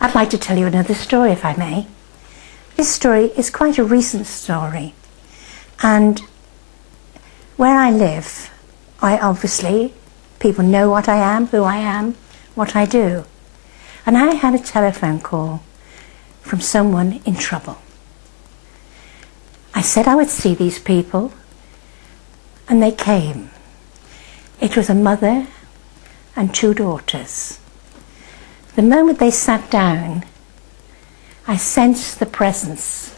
I'd like to tell you another story, if I may. This story is quite a recent story, and where I live, people know what I am, who I am, what I do. And I had a telephone call from someone in trouble. I said I would see these people, and they came. It was a mother and 2 daughters. The moment they sat down, I sensed the presence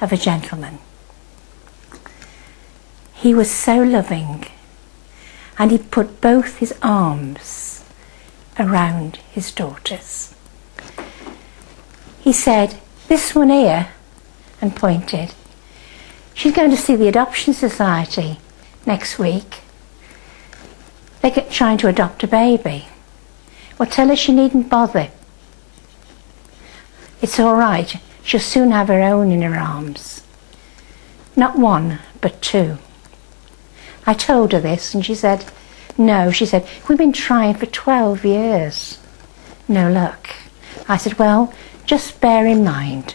of a gentleman. He was so loving, and he put both his arms around his daughters. He said, "This one here," and pointed, "she's going to see the Adoption Society next week. They're trying to adopt a baby. Well, tell her she needn't bother. It's all right. She'll soon have her own in her arms." Not 1, but 2. I told her this, and she said, "No," she said, "we've been trying for 12 years. No luck." I said, "Well, just bear in mind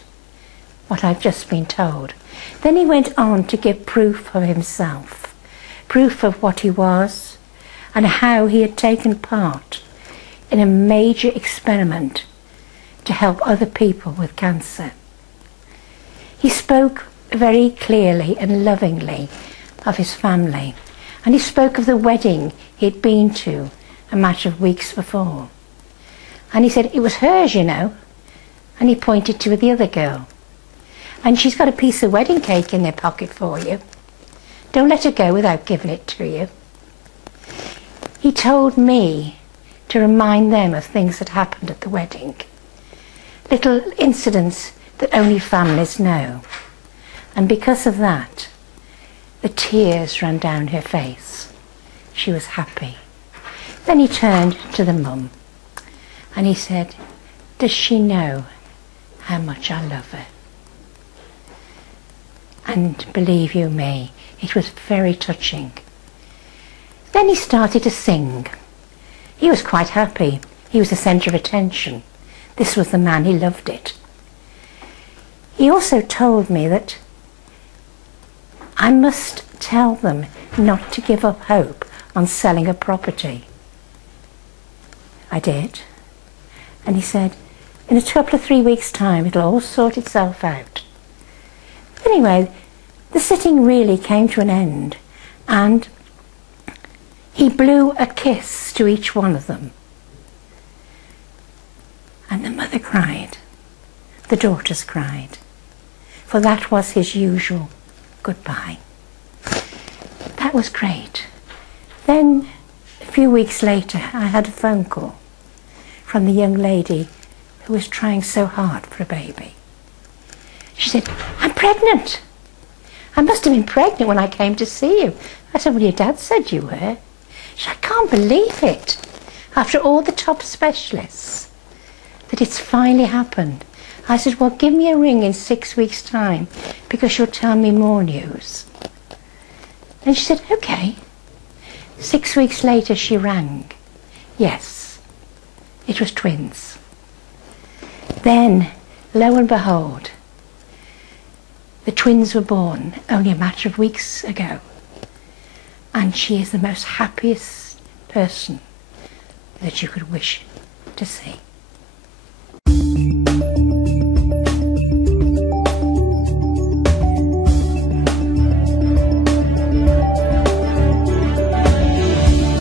what I've just been told." Then he went on to give proof of himself, proof of what he was, and how he had taken part in a major experiment to help other people with cancer. He spoke very clearly and lovingly of his family, and he spoke of the wedding he had been to a matter of weeks before. And he said, "It was hers, you know," and he pointed to the other girl. "And she's got a piece of wedding cake in their pocket for you. Don't let her go without giving it to you." He told me to remind them of things that happened at the wedding, little incidents that only families know. And because of that, the tears ran down her face. She was happy. Then he turned to the mum and he said, "Does she know how much I love her?" And believe you me, it was very touching. Then he started to sing. He was quite happy. He was the centre of attention. This was the man, he loved it. He also told me that I must tell them not to give up hope on selling a property. I did. And he said, "In a couple of 3 weeks' time, it'll all sort itself out." Anyway, the sitting really came to an end, and he blew a kiss to each one of them. And the mother cried, the daughters cried, for that was his usual goodbye. That was great. Then, a few weeks later, I had a phone call from the young lady who was trying so hard for a baby. She said, "I'm pregnant. I must have been pregnant when I came to see you." I said, "Well, your dad said you were." She said, "I can't believe it. After all the top specialists, that it's finally happened." I said, "Well, give me a ring in 6 weeks' time, because you'll tell me more news." And she said, "Okay." 6 weeks later, she rang. Yes, it was twins. Then, lo and behold, the twins were born only a matter of weeks ago. And she is the most happiest person that you could wish to see.